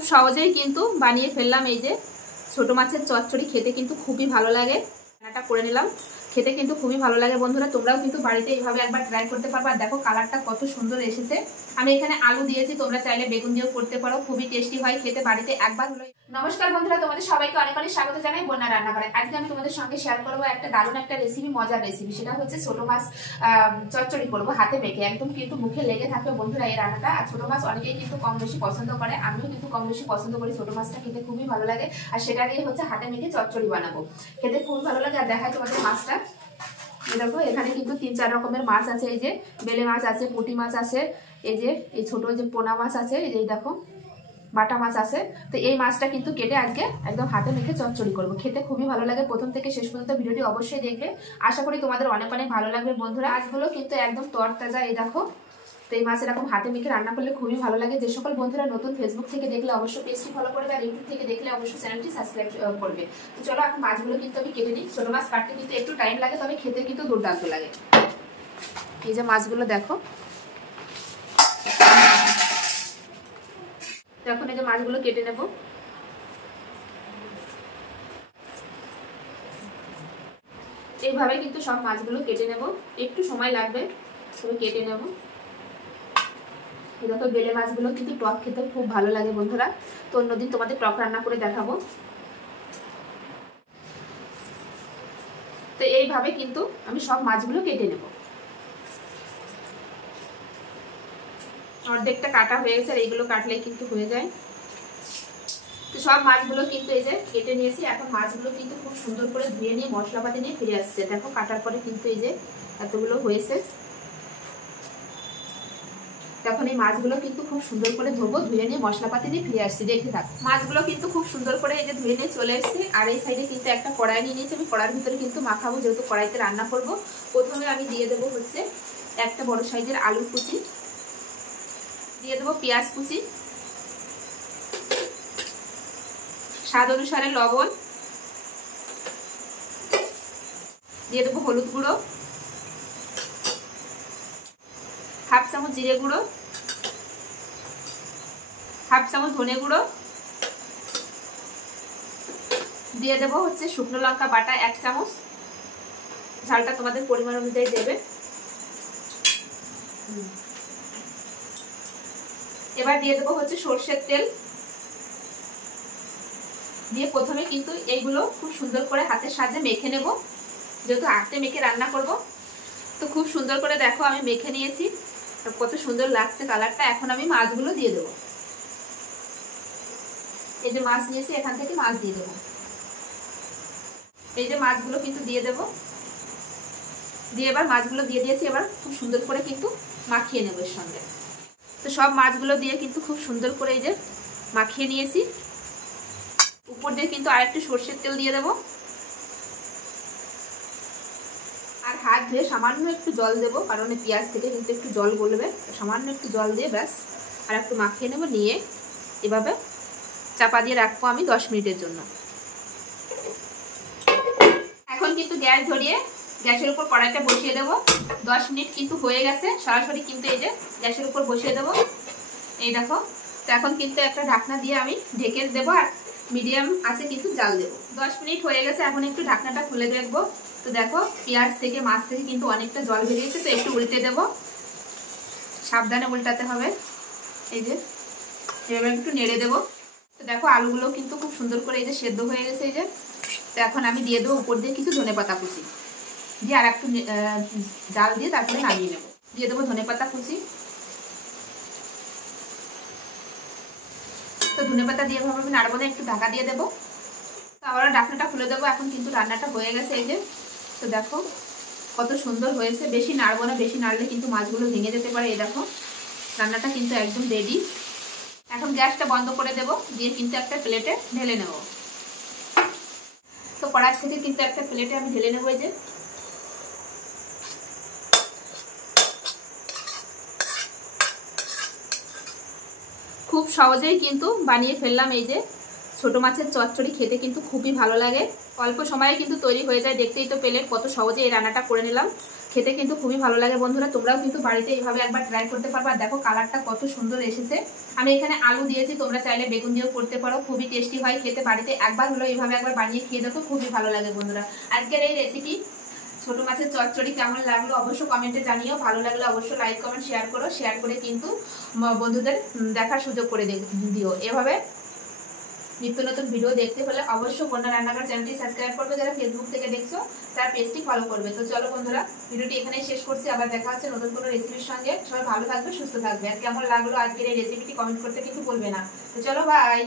খুব সহজেই কিন্তু বানিয়ে ফেললাম এই যে ছোট মাছের চচ্চড়ি। খেতে কিন্তু খুবই ভালো লাগে। রান্নাটা করে নিলাম, খেতে কিন্তু খুবই ভালো লাগে বন্ধুরা। তোমরাও কিন্তু বাড়িতে এইভাবে একবার ট্রাই করতে পারবে। আর দেখো কালারটা কত সুন্দর এসেছে। আমি এখানে আলু দিয়েছি, তোমরা চাইলে বেগুন দিয়েও করতে পারো, খুবই টেস্টি হয় খেতে। বাড়িতে একবার হলো। নমস্কার বন্ধুরা, তোমাদের সবাইকে অনেক অনেক স্বাগত জানাই বন্যা রান্নাঘরে। আজকে আমি তোমাদের সঙ্গে শেয়ার করবো একটা দারুণ একটা রেসিপি, মজার রেসিপি। সেটা হচ্ছে ছোট মাছ চচ্চড়ি করবো হাতে মেখে। একদম কিন্তু মুখে লেগে থাকবে বন্ধুরা এই রান্নাটা। আর ছোট মাছ অনেকেই কিন্তু কম বেশি পছন্দ করে, আমিও কিন্তু কম বেশি পছন্দ করি। ছোট মাছটা খেতে খুবই ভালো লাগে, আর সেটা দিয়ে হচ্ছে হাতে মেখে চচ্চড়ি বানাবো। খেতে খুবই ভালো লাগে। আর দেখাই তোমাদের মাছটা, দেখো এখানে কিন্তু 3-4 রকমের মাছ আছে। এই যে বেলে মাছ আছে, পুঁটি মাছ আছে, এই যে এই ছোট যে পোনা মাছ আছে, এই যে দেখো বাটা মাছ আছে। তো এই মাছটা কিন্তু কেটে আজকে একদম হাতে মেখে চচ্চড়ি করবো। খেতে খুবই ভালো লাগে। প্রথম থেকে শেষ পর্যন্ত ভিডিওটি অবশ্যই দেখবে, আশা করি তোমাদের অনেক অনেক ভালো লাগবে বন্ধুরা। মাছগুলো কিন্তু একদম তরতাজা, এই দেখো। তো এই মাছ এরকম হাতে মেখে রান্না করলে খুবই ভালো লাগে। যে সকল বন্ধুরা নতুন ফেসবুক থেকে দেখলে অবশ্যই পেজটি ফলো করবে, আর ইউটিউব থেকে দেখলে অবশ্যই চ্যানেলটি সাবস্ক্রাইব করবে। তো চলো এখন মাছগুলো কিন্তু আমি কেটে নিই। ছোট মাছ কাটতে কিন্তু একটু টাইম লাগে, তবে খেতে কিন্তু দুর্দান্ত লাগে। এই যে মাছগুলো দেখো, এখন এই যে মাছগুলো কেটে নেব। এইভাবে কিন্তু সব মাছগুলো কেটে নেব, একটু সময় লাগবে, তবে কেটে নেব। দেখো বেলে মাছগুলো কিন্তু টক খেতে খুব ভালো লাগে বন্ধুরা। তো অন্যদিন তোমাদের টক রান্না করে দেখাবো। তো এইভাবে কিন্তু আমি সব মাছগুলো কেটে নেব। অর্ধেকটা কাটা হয়ে গেছে, আর এইগুলো কাটলেই কিন্তু হয়ে যায়। তো সব মাছগুলো কিন্তু এই যে কেটে নিয়েছি। এখন মাছগুলো কিন্তু খুব সুন্দর করে ধুয়ে নিয়ে মশলাপাতি নিয়ে ফিরে আসছে। দেখো কাটার পরে কিন্তু এই যে এতগুলো হয়েছে। তখন এই মাছগুলো কিন্তু খুব সুন্দর করে ধোবো, ধুয়ে নিয়ে মশলাপাতি দিয়ে ফিরে আসছি। দেখতে থাক। মাছগুলো কিন্তু খুব সুন্দর করে এই যে ধুয়ে নিয়ে চলে এসেছি। আর এই সাইডে কিন্তু একটা কড়াই নিয়ে নিয়েছি। আমি কড়াইয়ের ভিতরে কিন্তু মাখাবো, যেহেতু কড়াইতে রান্না করব। প্রথমে আমি দিয়ে দেবো হচ্ছে একটা বড় সাইজের আলু কুচি, দিয়ে দেবো পেঁয়াজ কুচি, স্বাদ অনুসারে লবণ, দিয়ে দেবো হলুদ গুঁড়ো, হাফ চামচ জিরে গুঁড়ো, হাফ চামচ ধনে গুঁড়ো, দিয়ে দেবো হচ্ছে শুকনো লঙ্কা বাটা 1 চামচ। ঝালটা তোমাদের পরিমাণ অনুযায়ী দেবে। এবার দিয়ে দেবো হচ্ছে সরষের তেল। দিয়ে প্রথমে কিন্তু এইগুলো খুব সুন্দর করে হাতের সাহায্যে মেখে নেব, যেহেতু হাতে মেখে রান্না করব। তো খুব সুন্দর করে দেখো আমি মেখে নিয়েছি, কত সুন্দর লাগছে কালারটা। এখন আমি মাছগুলো দিয়ে দেবো। এই যে মাছ নিয়েছি, এখান থেকে মাছ দিয়ে দেবো। এই যে মাছগুলো কিন্তু দিয়ে দেবো। দিয়ে এবার মাছগুলো দিয়ে দিয়েছি। এবার খুব সুন্দর করে কিন্তু মাখিয়ে নেব এর সঙ্গে। তো সব মাছগুলো দিয়ে কিন্তু খুব সুন্দর করে এই যে মাখিয়ে নিয়েছি। উপর দিয়ে কিন্তু আরেকটু সরষের তেল দিয়ে দেবো। আর হাত ধুয়ে সামান্য একটু জল দেবো, কারণ পেঁয়াজ থেকে কিন্তু একটু জল গলবে। সামান্য একটু জল দিয়ে ব্যাস আর একটু মাখিয়ে নেব। নিয়ে এভাবে চাপা দিয়ে রাখবো আমি 10 মিনিটের জন্য। এখন কিন্তু গ্যাস ধরিয়ে গ্যাসের উপর কড়াইটা বসিয়ে দেবো। 10 মিনিট কিন্তু হয়ে গেছে। সরাসরি কিন্তু এই যে গ্যাসের উপর বসিয়ে দেবো। এই দেখো। তো এখন কিন্তু একটা ঢাকনা দিয়ে আমি ঢেকে দেবো, আর মিডিয়াম আছে কিন্তু জাল দেবো। 10 মিনিট হয়ে গেছে। এখন একটু ঢাকনাটা খুলে দেখবো। তো দেখো পেঁয়াজ থেকে মাছ থেকে কিন্তু অনেকটা জল বেরিয়েছে। তো একটু উল্টে দেবো, সাবধানে উল্টাতে হবে। এই যে এবার একটু নেড়ে দেবো। তো দেখো আলুগুলো কিন্তু খুব সুন্দর করে এই যে সেদ্ধ হয়ে গেছে। এই যে তো এখন আমি দিয়ে দেবো উপর দিয়ে কিছু ধনেপাতা কুচি, দিয়ে আর একটু জাল দিয়ে তারপরে নামিয়ে নেব। দিয়ে দেবো ধনেপাতা কুচি। তো ধনেপাতা দিয়ে ভাবে আমি নাড়বো না, একটু ঢাকা দিয়ে দেবো। তো আবার ঢাকনাটা খুলে দেবো। এখন কিন্তু রান্নাটা হয়ে গেছে। এই যে তো দেখো কত সুন্দর হয়েছে। বেশি নাড়বো না, বেশি নাড়লে কিন্তু মাছগুলো ভেঙে যেতে পারে। এই দেখো রান্নাটা কিন্তু একদম রেডি। এখন গ্যাসটা বন্ধ করে দেবো, দিয়ে কিন্তু একটা প্লেটে ঢেলে নেব। তো কড়াই থেকে কিন্তু একটা প্লেটে আমি ঢেলে নেবো। এই যে খুব সহজেই কিন্তু বানিয়ে ফেললাম এই যে ছোট মাছের চচ্চড়ি খেতে কিন্তু খুবই ভালো লাগে। অল্প সময়ে কিন্তু তৈরি হয়ে যায়, দেখতেই তো পেলেন কত সহজে এই রান্নাটা করে নিলাম। খেতে কিন্তু খুবই ভালো লাগে বন্ধুরা, তোমরাও কিন্তু বাড়িতে এইভাবে একবার ট্রাই করতে পারবে। আর দেখো কালারটা কত সুন্দর এসেছে। আমি এখানে আলু দিয়েছি, তোমরা চাইলে বেগুন দিয়েও করতে পারো, খুবই টেস্টি হয় খেতে। বাড়িতে একবার হলো এইভাবে একবার বানিয়ে খেয়ে দেখো, খুবই ভালো লাগে বন্ধুরা। আজকের এই রেসিপি ছোট মাছের চচ্চড়ি কেমন লাগলো অবশ্যই কমেন্টে জানিও। ভালো লাগলে অবশ্যই লাইক কমেন্ট শেয়ার করো, শেয়ার করে কিন্তু বন্ধুদের দেখার সুযোগ করে দিও। এভাবে নিত্য নতুন ভিডিও দেখতে হলে অবশ্যই বন্যা রান্নাঘর চ্যানেলটি সাবস্ক্রাইব করবে। যারা ফেসবুক থেকে দেখছো তার পেজটি ফলো করবে। তো চলো বন্ধুরা, ভিডিওটি এখানেই শেষ করছি। আবার দেখা হচ্ছে নতুন কোনো রেসিপির সঙ্গে। সবাই ভালো থাকবে, সুস্থ থাকবে। আর কেমন লাগলো আজকের এই রেসিপিটি কমেন্ট করতে কিন্তু বলবে না। তো চলো, বাই।